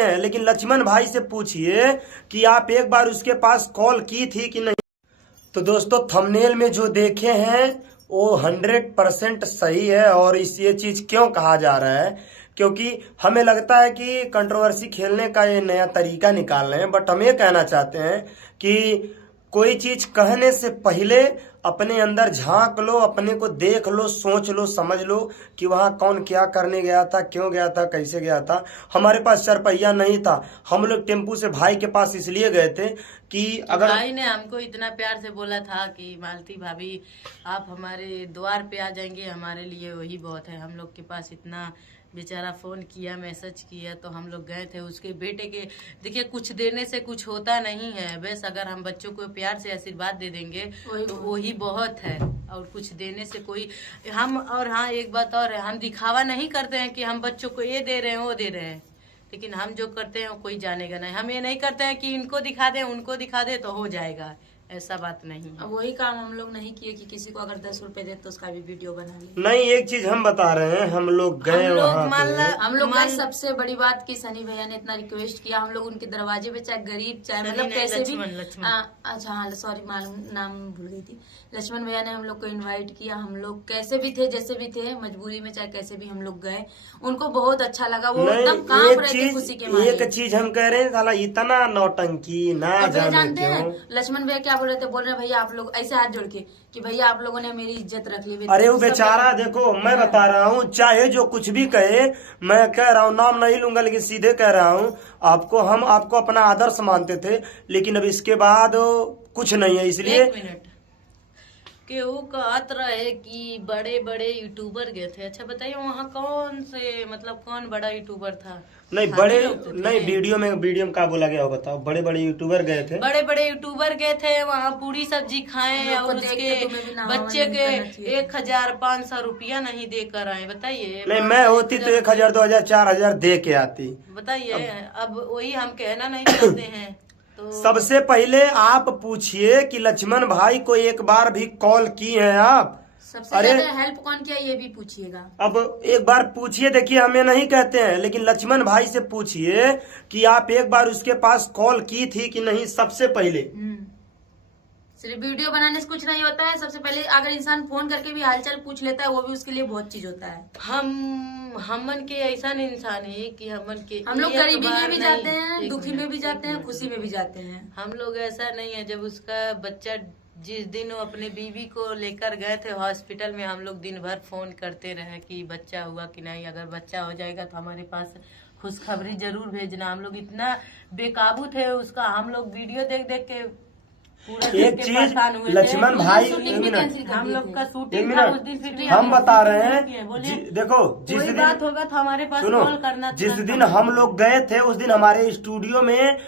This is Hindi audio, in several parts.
हैं, लेकिन लक्ष्मण भाई से पूछिए कि आप एक बार उसके पास कॉल की थी कि नहीं। तो दोस्तों थंबनेल में जो देखे हैं वो 100% सही है। और ये चीज क्यों कहा जा रहा है, क्योंकि हमें लगता है कि कंट्रोवर्सी खेलने का ये नया तरीका निकाल रहे हैं, बट हम ये कहना चाहते हैं कि कोई चीज कहने से पहले अपने अंदर झांक लो, अपने को देख लो, सोच लो, समझ लो कि वहाँ कौन क्या करने गया था, क्यों गया था, कैसे गया था। हमारे पास चारपहिया नहीं था, हम लोग टेम्पू से भाई के पास इसलिए गए थे कि अगर भाई ने हमको इतना प्यार से बोला था कि मालती भाभी आप हमारे द्वार पे आ जाएंगे, हमारे लिए वही बहुत है। हम लोग के पास इतना बेचारा फोन किया, मैसेज किया, तो हम लोग गए थे उसके बेटे के। देखिए कुछ देने से कुछ होता नहीं है, बस अगर हम बच्चों को प्यार से आशीर्वाद दे देंगे तो वही बहुत है। और कुछ देने से कोई हम, और हाँ एक बात और है, हम दिखावा नहीं करते हैं कि हम बच्चों को ये दे रहे हैं वो दे रहे हैं, लेकिन हम जो करते हैं वो कोई जानेगा नहीं। हम ये नहीं करते हैं कि इनको दिखा दें उनको दिखा दे तो हो जाएगा, ऐसा बात नहीं है। वही काम हम लोग नहीं किए कि किसी को अगर 10 रुपए दे तो उसका भी वीडियो बना ले। नहीं, एक चीज हम बता रहे हैं, हम लोग गए हम लोग गए। सबसे बड़ी बात की सनी भैया ने इतना रिक्वेस्ट किया, हम लोग उनके दरवाजे पे, चाहे गरीब चाहे मतलब कैसे भी। अच्छा हाँ सॉरी, मालूम नाम भूल गई थी। लक्ष्मण भैया ने हम लोग को इन्वाइट किया, हम लोग कैसे भी थे, जैसे भी थे, मजबूरी में चाहे कैसे भी हम लोग गए। उनको बहुत अच्छा लगा, वो एकदम काम रहे थे खुशी के मारे। एक चीज हम कह रहे हैं, साला इतना नौटंकी ना जानते हैं। लक्ष्मण भैया क्या बोल रहे थे, बोल रहे भैया आप लोग ऐसे हाथ जोड़ के कि भैया आप लोगों ने मेरी इज्जत रख ली। अरे वो बेचारा, देखो मैं बता रहा हूँ, चाहे जो कुछ भी कहे, मैं कह रहा हूँ, नाम नहीं लूंगा लेकिन सीधे कह रहा हूँ आपको, हम आपको अपना आदर्श मानते थे, लेकिन अब इसके बाद कुछ नहीं है। इसलिए एक मिनट, कि वो कहत रहे कि बड़े बड़े यूट्यूबर गए थे। अच्छा बताइए वहाँ कौन से, मतलब कौन बड़ा यूट्यूबर था? नहीं बड़े नहीं, वीडियो में क्या बोला गया हो बताओ। बड़े बड़े यूट्यूबर गए थे, बड़े बड़े यूट्यूबर गए थे वहाँ, पूरी सब्जी खाएं और उसके बच्चे के 1500 रुपया नहीं देकर आए। बताइए, नहीं मैं होती तो 1000 2000 4000 दे के आती। बताइए, अब वही हम कहना नहीं चाहते हैं। तो सबसे पहले आप पूछिए कि लक्ष्मण भाई को एक बार भी कॉल की है आप? सबसे ज्यादा हेल्प कौन किया ये भी पूछिएगा। अब एक बार पूछिए, देखिए हमें नहीं कहते हैं, लेकिन लक्ष्मण भाई से पूछिए कि आप एक बार उसके पास कॉल की थी कि नहीं। सबसे पहले सिर्फ वीडियो बनाने से कुछ नहीं होता है। सबसे पहले अगर इंसान फोन करके भी हालचाल पूछ लेता है, वो भी उसके लिए बहुत चीज होता है। हमन के ऐसा इंसान है कि हम लोग गरीबी में भी जाते हैं, दुखी में भी जाते हैं, खुशी में भी जाते हैं। हम लोग ऐसा नहीं है। जब उसका बच्चा, जिस दिन वो अपने बीवी को लेकर गए थे हॉस्पिटल में, हम लोग दिन भर फोन करते रहे कि बच्चा हुआ कि नहीं, अगर बच्चा हो जाएगा तो हमारे पास खुशखबरी जरूर भेजना। हम लोग इतना बेकाबू थे उसका, हम लोग वीडियो देख देख के एक चीज लक्ष्मण भाई, हम लोग का शूटिंग था उस दिन, फिर हम बता रहे हैं, देखो जिस दिन बात होगा तो हमारे पास कॉल करना। जिस दिन हम लोग गए थे उस दिन हमारे स्टूडियो में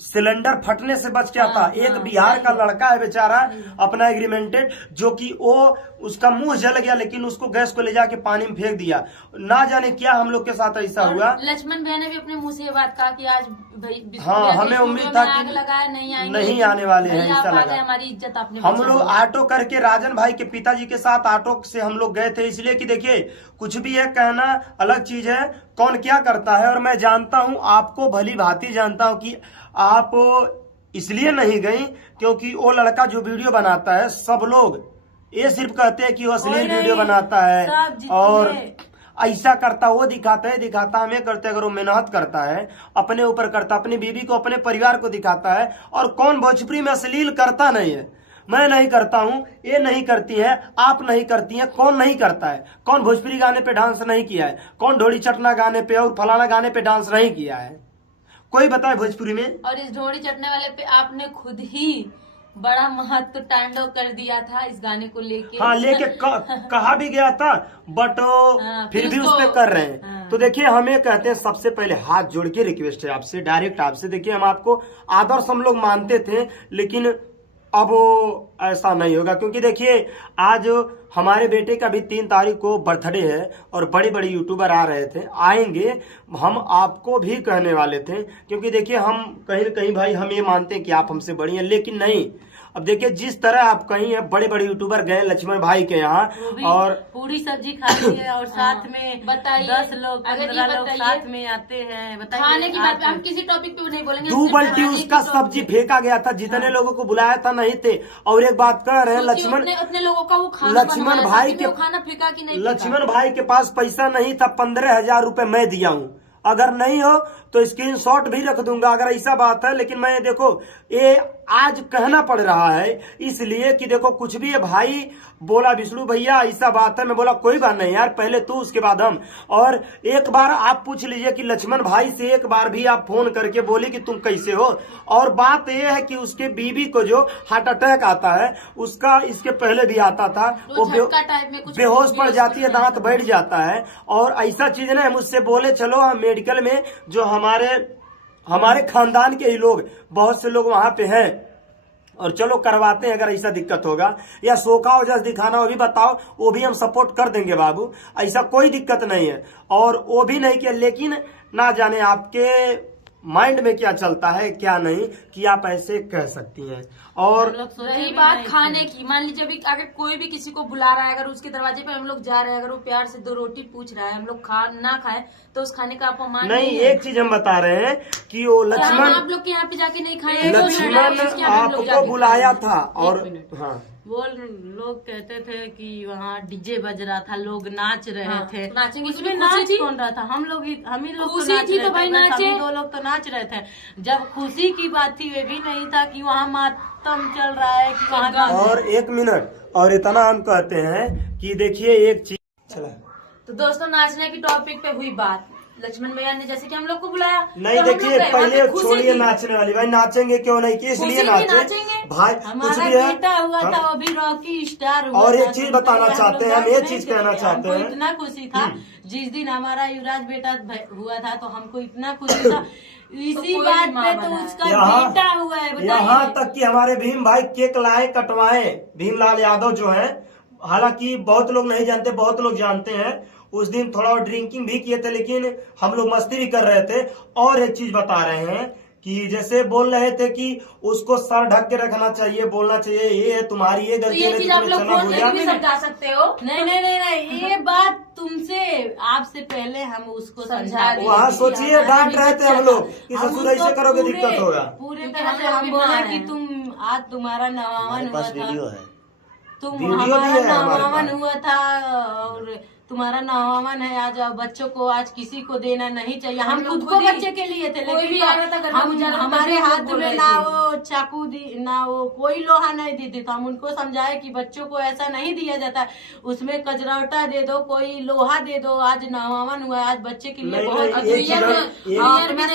सिलेंडर फटने से बच गया था। एक बिहार का लड़का है बेचारा, अपना एग्रीमेंटेड, जो कि वो उसका मुंह जल गया, लेकिन उसको गैस को ले जाके पानी में फेंक दिया। ना जाने क्या हम लोग के साथ ऐसा हुआ। लक्ष्मण भैया ने भी अपने मुंह से ये बात कहा कि आज भाई, हाँ हमें उम्मीद था कि नहीं आने वाले हैं, ऐसा लगा। हमारी इज्जत आपने, हम लोग ऑटो करके राजन भाई के पिताजी के साथ ऑटो से हम लोग गए थे, इसलिए कि देखिए कुछ भी है, कहना अलग चीज है, कौन क्या करता है। और मैं जानता हूँ, आपको भली भांति जानता हूँ कि आप इसलिए नहीं गई क्योंकि वो लड़का जो वीडियो बनाता है, सब लोग ये सिर्फ कहते हैं कि वो अश्लील वीडियो बनाता है और ऐसा करता, वो दिखाता हमें करते। अगर वो मेहनत करता है, अपने ऊपर करता, अपनी बीवी को, अपने परिवार को दिखाता है। और कौन भोजपुरी में अश्लील करता नहीं है? मैं नहीं करता हूँ, ये नहीं करती है, आप नहीं करती हैं, कौन नहीं करता है? कौन भोजपुरी गाने पे डांस नहीं किया है? कौन ढोड़ी चटना गाने पे और फलाना गाने पे डांस नहीं किया है? कोई बताए भोजपुरी में? और इस ढोड़ी चटने वाले पे आपने खुद ही बड़ा महत्व तांडव कर दिया था इस गाने को लेके। हाँ लेके कहा भी गया था, बट फिर भी उस पे कर रहे हैं। तो देखिए हमें कहते हैं, सबसे पहले हाथ जोड़ के रिक्वेस्ट है आपसे, डायरेक्ट आपसे। देखिए हम आपको आदर्श हम लोग मानते थे, लेकिन अब ऐसा नहीं होगा, क्योंकि देखिए आज हमारे बेटे का भी 3 तारीख को बर्थडे है और बड़े बड़े यूट्यूबर आ रहे थे, आएंगे, हम आपको भी कहने वाले थे। क्योंकि देखिए हम कहीं न कहीं भाई हम ये मानते हैं कि आप हमसे बड़ी हैं, लेकिन नहीं, अब देखिए जिस तरह आप कहीं बड़े बड़े यूट्यूबर गए लक्ष्मण भाई के यहाँ और पूरी सब्जी खाती है और साथ में बताइए 10 लोग 15 लोग साथ में आते हैं। बताइए खाने की बात हम किसी टॉपिक पे नहीं बोलेंगे। 2 बाल्टी उसका सब्जी फेंका गया था, जितने लोगों को बुलाया था नहीं थे। और एक बात कर रहे हैं लक्ष्मण उतने लोगों का वो खाना लक्ष्मण भाई के खाना फेंका कि नहीं? लक्ष्मण भाई के पास पैसा नहीं था, 15,000 रुपए मैं दिया हूँ। अगर नहीं हो तो स्क्रीनशॉट भी रख दूंगा अगर ऐसा बात है। लेकिन मैं देखो ये आज कहना पड़ रहा है इसलिए कि देखो कुछ भी है भाई बोला विष्णु भैया ऐसा बात है। मैं बोला कोई बात नहीं यार, पहले तू उसके बाद हम। और एक बार आप पूछ लीजिए कि लक्ष्मण भाई से एक बार भी आप फोन करके बोले कि तुम कैसे हो। और बात यह है कि उसके बीवी को जो हार्ट अटैक आता है उसका इसके पहले भी आता था, वो बेहोश पड़ जाती है, दांत बैठ जाता है। और ऐसा चीज ना मुझसे बोले चलो हम मेडिकल में जो हमारे खानदान के ही लोग बहुत से लोग वहां पे हैं और चलो करवाते हैं। अगर ऐसा दिक्कत होगा या सोखा वजह से दिखाना वो भी बताओ, वो भी हम सपोर्ट कर देंगे बाबू, ऐसा कोई दिक्कत नहीं है। और वो भी नहीं किया, लेकिन ना जाने आपके माइंड में क्या चलता है क्या नहीं कि आप ऐसे कह सकती हैं। और रही बात खाने की, मान लीजिए अभी अगर कोई भी किसी को बुला रहा है, अगर उसके दरवाजे पे हम लोग जा रहे हैं, अगर वो प्यार से 2 रोटी पूछ रहा है, हम लोग ना खाए तो उस खाने का अपमान नहीं। एक चीज हम बता रहे हैं कि वो लक्ष्मण आप लोग के यहाँ पे जाके नहीं खाए, लक्ष्मण आपको बुलाया था। और हाँ वो लोग कहते थे कि वहाँ डीजे बज रहा था, लोग नाच रहे थे। नाचेंगे उसमें नाच कौन रहा था? हम ही लोग खुशी थी तो भाई नाचे। 2 लोग तो नाच रहे थे। जब खुशी की बात थी वे भी नहीं था कि वहाँ मातम चल रहा है कि वहाँ। और 1 मिनट और इतना हम कहते हैं कि देखिए एक चीज चला तो दोस्तों नाचने की टॉपिक पे हुई बात, लक्ष्मण भैया ने जैसे कि हम लोग को बुलाया नहीं। तो देखिए पहले छोड़िए नाचने वाली, भाई नाचेंगे क्यों नहीं, कि इसलिए नाचेंगे भाई। कुछ भी है बेटा हुआ था वो भी रॉकी स्टार हुआ। और एक चीज बताना चाहते हैं, हम ये चीज कहना चाहते हैं, इतना खुशी था जिस दिन हमारा युवराज बेटा हुआ था तो हमको इतना खुशी था इसी बात पे तो उसका बेटा हुआ है। यहाँ तक कि हमारे भीम भाई केक लाए कटवाए, भीमलाल यादव जो है, हालांकि बहुत लोग नहीं जानते बहुत लोग जानते हैं। उस दिन थोड़ा ड्रिंकिंग भी किए थे लेकिन हम लोग मस्ती भी कर रहे थे। और एक चीज बता रहे हैं कि जैसे बोल रहे थे कि उसको सर ढक के रखना चाहिए, बोलना चाहिए ये है तुम्हारी ये गलती है। ये चीज आप लोग फोन पे भी समझा सकते हो। नहीं ये बात तुमसे आपसे पहले हम उसको समझा रहे। वहाँ सोचिए डांट रहे थे हम लोग कि ससुर ऐसे करोगे दिक्कत होगा। पूरे तरह से हम बोले कि तुम आज तुम्हारा नवावन हुआ था, तुम हमारा नवावन हुआ था और तुम्हारा नवावन है आज, बच्चों को आज किसी को देना नहीं चाहिए। हम खुद को बच्चे के लिए थे लेकिन हमारे हाथ में ना वो चाकू ना वो कोई लोहा नहीं दी थी। तो हम उनको समझाए कि बच्चों को ऐसा नहीं दिया जाता, उसमें कजरौटा दे दो, कोई लोहा दे दो। आज नवावन हुआ, आज बच्चे के लिए बहुत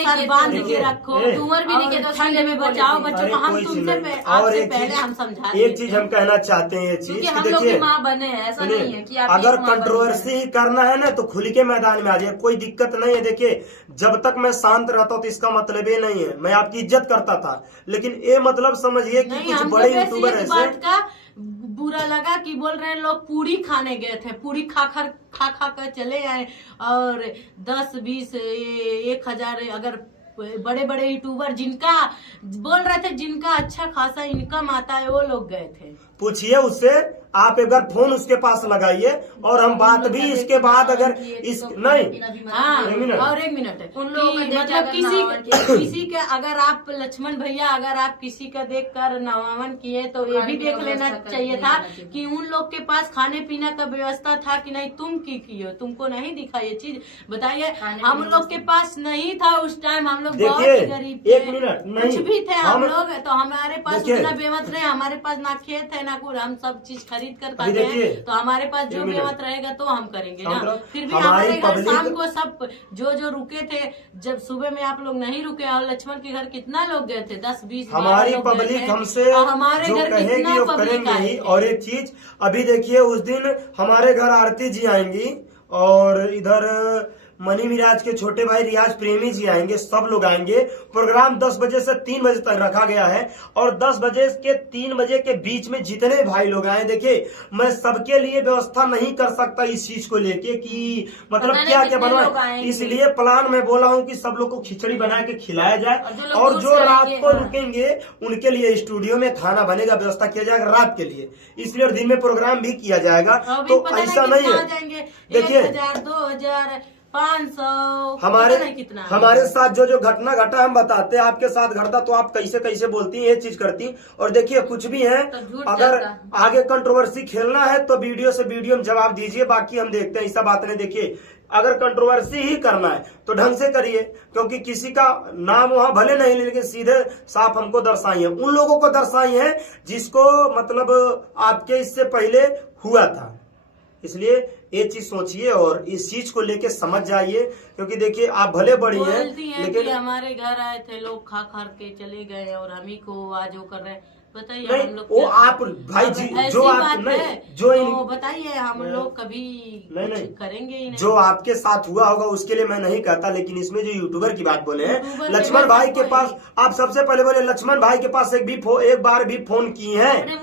सर बांध के रखो, तुअर भी नहीं के दो, ठंड में बचाओ बच्चों को। हम तुमसे पहले हम समझा। एक चीज हम कहना चाहते हैं, ये चीज हम लोग की माँ बने हैं, ऐसा नहीं है कि अगर कंट्रोवर्सी ही करना है ना तो खुल के मैदान में आ जाए, कोई दिक्कत नहीं है। देखिए जब तक मैं शांत रहता हूँ तो इसका मतलब ये नहीं है मैं आपकी इज्जत करता था, लेकिन ये मतलब समझिए कि कुछ बड़े यूट्यूबर ऐसे का बुरा लगा कि बोल रहे हैं लोग पूरी खाने गए थे, पूरी खा कर चले आए और 10-20 1,000 अगर बड़े बड़े यूट्यूबर जिनका बोल रहे थे जिनका अच्छा खासा इनकम आता है वो लोग गए थे। पूछिए उससे, आप एक बार फोन उसके पास लगाइए और हम बात भी इसके बाद अगर इस नहीं हाँ और 1 मिनट है मतलब किसी के अगर आप लक्ष्मण भैया अगर आप किसी का देख कर नवावन किए तो ये भी देख लेना चाहिए था कि उन लोग के पास खाने पीने का व्यवस्था था कि नहीं। तुम की किए, तुमको नहीं दिखा ये चीज, बताइए। हम लोग के पास नहीं था उस टाइम, हम लोग बहुत गरीब थे, कुछ भी थे हम लोग। तो हमारे पास उतना बेमत नहीं, हमारे पास ना खेत है ना कुछ, हम सब चीज खरीद कर खाते हैं। तो हमारे पास जो बेमत रहेगा तो हम करेंगे ना। फिर भी हमारे घर शाम को सब जो रुके थे, जब सुबह में आप लोग नहीं रुके और लक्ष्मण के घर कितना लोग गए थे, 10-20 हमारी पब्लिक हमसे हमारे घर कहेगी वो करेंगे ही। और एक चीज अभी देखिए उस दिन हमारे घर आरती जी आएंगी और इधर मनी मिराज के छोटे भाई रियाज प्रेमी जी आएंगे, सब लोग आएंगे। प्रोग्राम 10 बजे से 3 बजे तक रखा गया है और 10 बजे के 3 बजे के बीच में जितने भाई लोग आए, देखिए मैं सबके लिए व्यवस्था नहीं कर सकता इस चीज को लेके कि मतलब क्या क्या बनवाए, इसलिए प्लान में बोला हूँ कि सब लोग को खिचड़ी बना के खिलाया जाए और जो रात को रुकेंगे उनके लिए स्टूडियो में खाना बनेगा, व्यवस्था किया जाएगा रात के लिए, इसलिए और दिन में प्रोग्राम भी किया जाएगा। तो ऐसा नहीं है, देखिए 1000, 2000, 500 हमारे साथ जो घटना घटा हम बताते हैं, आपके साथ घटता तो आप कैसे कैसे बोलती हैं, ये चीज करती। और देखिए कुछ भी है, अगर आगे कंट्रोवर्सी खेलना है तो वीडियो से वीडियो में जवाब दीजिए, बाकी हम देखते हैं, ऐसा बात नहीं। देखिए अगर कंट्रोवर्सी ही करना है तो ढंग से करिए, क्योंकि किसी का नाम वहां भले नहीं लेकिन सीधे साफ हमको दर्शाई है, उन लोगों को दर्शाई है जिसको मतलब आपके इससे पहले हुआ था। इसलिए ये चीज सोचिए और इस चीज को लेके समझ जाइए, क्योंकि देखिए आप भले बड़ी हैं लेकिन हमारे घर आए थे लोग, खा खा के चले गए और हम ही को आज वो कर रहे हैं। बताइए नहीं, हम लोग वो आप भाई जी जो आप नहीं जो तो बताइए हम लोग कभी नहीं करेंगे ही नहीं। जो आपके साथ हुआ होगा उसके लिए मैं नहीं कहता, लेकिन इसमें जो यूट्यूबर की बात बोले हैं, लक्ष्मण भाई के पास आप सबसे पहले बोले लक्ष्मण भाई के पास एक बार भी फोन किए हैं,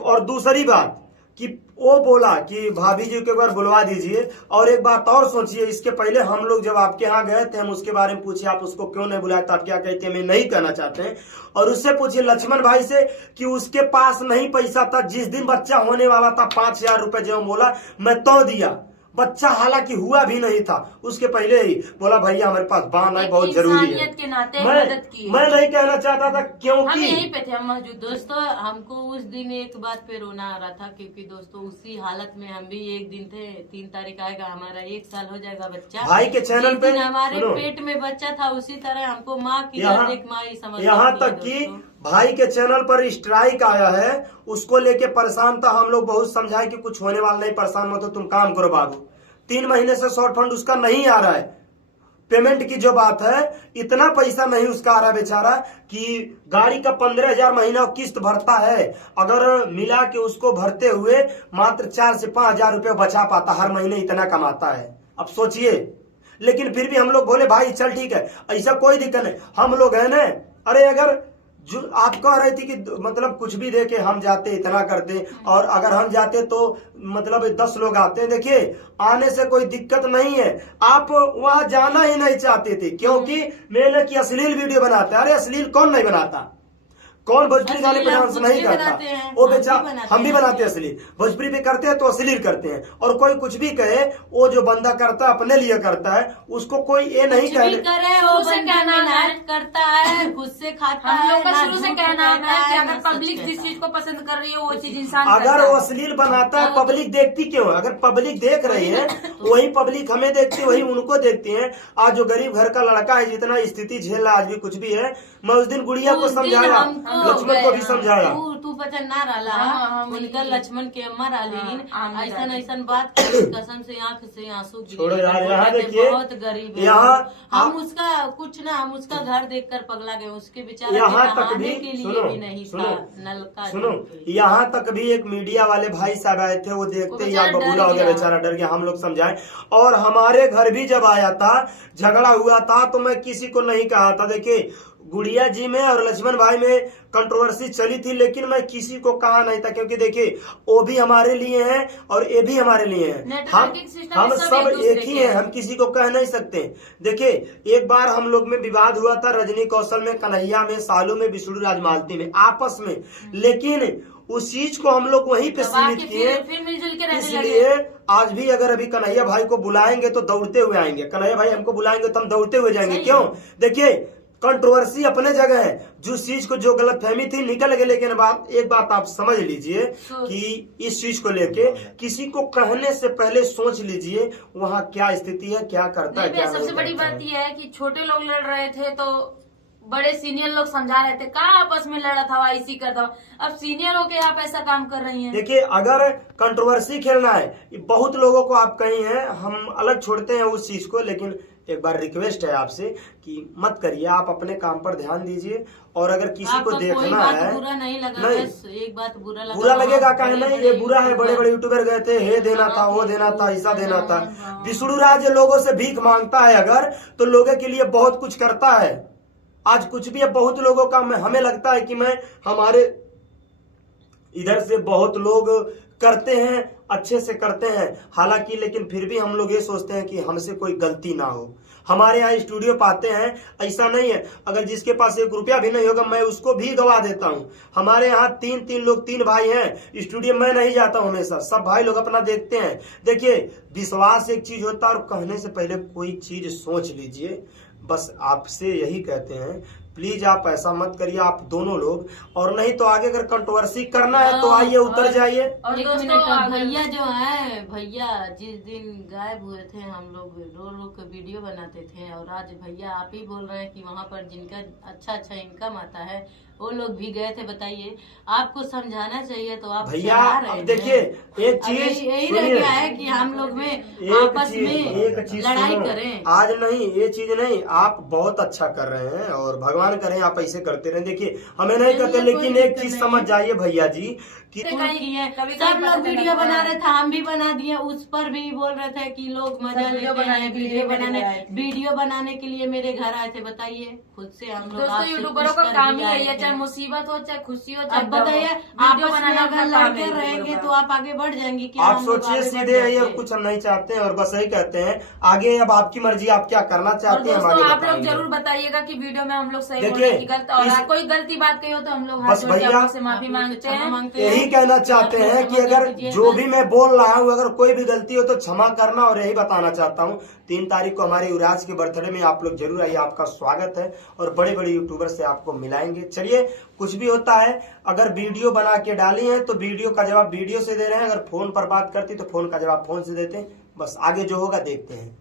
और दूसरी बात कि वो बोला कि भाभी जी को एक बार बुलवा दीजिए। और एक बात और सोचिए, इसके पहले हम लोग जब आपके यहाँ गए थे, हम उसके बारे में पूछे आप उसको क्यों नहीं बुलाया, तो आप क्या कहते हैं मैं नहीं कहना चाहते हैं। और उससे पूछिए लक्ष्मण भाई से कि उसके पास नहीं पैसा था, जिस दिन बच्चा होने वाला था 5000 रुपए जो बोला मैं तो दिया, बच्चा हालांकि हुआ भी नहीं था, उसके पहले ही बोला भैया हमारे पास बांध है, बहुत जरूरी है। के नाते मैं नहीं कहना चाहता था क्योंकि हम यहीं पे थे, हम मौजूद। दोस्तों हमको उस दिन एक बात पे रोना आ रहा था, क्योंकि दोस्तों उसी हालत में हम भी एक दिन थे। 3 तारीख आएगा, हमारा 1 साल हो जाएगा बच्चा। भाई के चैनल पे हमारे पेट में बच्चा था, उसी तरह हमको माँ की माई समझ, यहाँ तक कि भाई के चैनल पर स्ट्राइक आया है, उसको लेके परेशान था। हम लोग बहुत समझाए कि कुछ होने वाला नहीं, परेशान मत हो, तुम काम करो बाबू। 3 महीने से शॉर्ट फंड उसका नहीं आ रहा है, पेमेंट की जो बात है इतना पैसा नहीं उसका आ रहा बेचारा कि गाड़ी का 15,000 महीना किस्त भरता है, अगर मिला के उसको भरते हुए मात्र 4 से 5,000 रुपए बचा पाता, हर महीने इतना कमाता है। अब सोचिए, लेकिन फिर भी हम लोग बोले भाई चल ठीक है, ऐसा कोई दिक्कत नहीं, हम लोग है ना। अरे अगर जो आप कह रही थी कि मतलब कुछ भी दे के हम जाते इतना करते, और अगर हम जाते तो मतलब 10 लोग आते हैं। देखिए आने से कोई दिक्कत नहीं है, आप वहां जाना ही नहीं चाहते थे क्योंकि मैंने कि अश्लील वीडियो बनाता है। अरे अश्लील कौन नहीं बनाता, कौन भोजपुरी गाने पे डांस नहीं करता, वो बेचारा हम भी बनाते हैं अश्लील, भोजपुरी पे करते हैं तो अश्लील करते हैं। और कोई कुछ भी कहे, वो जो बंदा करता है अपने लिए करता है, उसको कोई ये नहीं करता है, खुद से खाता है। हम लोग का शुरू से कहना है कि अगर पब्लिक जिस चीज को पसंद कर रही है वो चीज इंसान अगर वो अश्लील बनाता है, पब्लिक देखती क्यों? अगर पब्लिक देख रही है वही पब्लिक हमें देखती है, वही उनको देखती है। आज जो गरीब घर का लड़का है, जितना स्थिति झेल रहा आज भी कुछ भी है, मैं उस दिन गुड़िया को समझाया, लक्ष्मण को भी समझाया। तू पता ना रहा उनका लक्ष्मण के अम्मा रालीन ऐसा बात कसम से आंख से आंसू छोड़ो यार। यहाँ देखिए, बहुत गरीब है, यहाँ हम उसका कुछ ना, हम उसका घर देखकर पगला गए, उसके बेचारे यहाँ तक भी के लिए भी नहीं था नलका। सुनो, यहाँ तक भी एक मीडिया वाले भाई साहब आए थे, वो देखते ही आप बबूला हो गया, बेचारा डर गया। हम लोग समझाए, और हमारे घर भी जब आया था, झगड़ा हुआ था, तो मैं किसी को नहीं कहा था। देखिए गुड़िया जी में और लक्ष्मण भाई में कंट्रोवर्सी चली थी, लेकिन मैं किसी को कहा नहीं था, क्योंकि देखिए वो भी हमारे लिए हैं और ये भी हमारे लिए हैं, हम सब एक ही हैं, हम किसी को कह नहीं सकते। देखिए एक बार हम लोग में विवाद हुआ था, रजनी कौशल में, कन्हैया में, सालू में, विष्णु राजमालती में, आपस में, लेकिन उस चीज को हम लोग वहीं पे सीमित किए। इसलिए आज भी अगर अभी कन्हैया भाई को बुलाएंगे तो दौड़ते हुए आएंगे, कन्हैया भाई हमको बुलाएंगे तो हम दौड़ते हुए जाएंगे। क्यों? देखिए कंट्रोवर्सी अपने जगह है, जिस चीज को जो गलतफहमी थी निकल गए, लेकिन एक बात आप समझ लीजिए कि इस चीज को लेके किसी को कहने से पहले सोच लीजिए वहाँ क्या स्थिति है, क्या करता है, क्या सबसे बड़ी बात यह है कि छोटे लोग लड़ रहे थे तो बड़े सीनियर लोग समझा रहे थे, कहाँ आपस में लड़ा था, इसी का था। अब सीनियर होके आप ऐसा काम कर रही हैं। देखिए अगर कंट्रोवर्सी खेलना है, बहुत लोगों को आप कही हैं, हम अलग छोड़ते हैं उस चीज को, लेकिन एक बार रिक्वेस्ट है आपसे कि मत करिए, आप अपने काम पर ध्यान दीजिए। और अगर किसी को देखना है, बुरा नहीं लगा, नहीं बस एक बात बुरा बुरा लगेगा कहे नहीं, ये बुरा है। बड़े बड़े यूट्यूबर गए थे, हे देना था, वो देना था, ऐसा देना था। विष्णु राज लोगों से भीख मांगता है अगर, तो लोगों के लिए बहुत कुछ करता है। आज कुछ भी है, बहुत लोगों का हमें लगता है कि हमारे इधर से बहुत लोग करते हैं, अच्छे से करते हैं, हालांकि लेकिन फिर भी हम लोग ये सोचते हैं कि हमसे कोई गलती ना हो। हमारे यहाँ स्टूडियो पाते हैं, ऐसा नहीं है अगर जिसके पास 1 रुपया भी नहीं होगा मैं उसको भी गवा देता हूँ। हमारे यहाँ 3 लोग 3 भाई हैं, स्टूडियो में नहीं जाता हूँ हमेशा, सब भाई लोग अपना देखते हैं। देखिए विश्वास एक चीज होता है और कहने से पहले कोई चीज सोच लीजिए। बस आपसे यही कहते हैं, प्लीज आप ऐसा मत करिए आप दोनों लोग। और नहीं तो आगे अगर कंट्रोवर्सी करना है तो आइए उतर जाइए। और एक दोस्तों मिनट, भैया जो है, भैया जिस दिन गायब हुए थे हम लोग रो के वीडियो बनाते थे, और आज भैया आप ही बोल रहे हैं कि वहाँ पर जिनका अच्छा इनकम आता है वो लोग भी गए थे। बताइए, आपको समझाना चाहिए तो आप भैया अब रहे देखिए एक अभी चीज यही रह गया है कि हम लोग में आपस में लड़ाई करें। आज नहीं, ये चीज नहीं, आप बहुत अच्छा कर रहे हैं और भगवान करें आप ऐसे करते रहे। देखिए हमें नहीं कहते, लेकिन एक चीज समझ जाइए भैया जी कि सब लोग वीडियो बना रहे थे, हम भी बना दिए, उस पर भी बोल रहे थे कि लोग मजा लेते हैं वीडियो बनाने के लिए मेरे घर आए थे। बताइए खुद से हम लोग दोस्तों यूट्यूबरों का काम ही है, चाहे मुसीबत हो चाहे खुशी हो, चाहे अब बताइए आपस में अगर लड़के रहेंगे तो आप आगे बढ़ जाएंगे क्या? आप सोचिए सीधे है और कुछ हम नहीं चाहते हैं और बस यही कहते हैं आगे अब आपकी मर्जी, आप क्या करना चाहते हैं। दोस्तों आप लोग जरूर बताइएगा कि वीडियो में हम लोग सही बोल रहे हैं कि गलत, और कोई गलती बात कही हो तो हम लोग बस भैया से माफी मांगते हैं। यही कहना चाहते हैं कि अगर जो भी मैं बोल रहा हूँ अगर कोई भी गलती हो तो क्षमा करना। और यही बताना चाहता हूँ 3 तारीख को हमारे युवराज के बर्थडे में आप लोग जरूर आइए, आपका स्वागत है और बड़े बड़े यूट्यूबर से आपको मिलाएंगे। चलिए कुछ भी होता है, अगर वीडियो बना के डाली है तो वीडियो का जवाब वीडियो से दे रहे हैं, अगर फोन पर बात करती तो फोन का जवाब फोन से देते हैं। बस आगे जो होगा देखते हैं।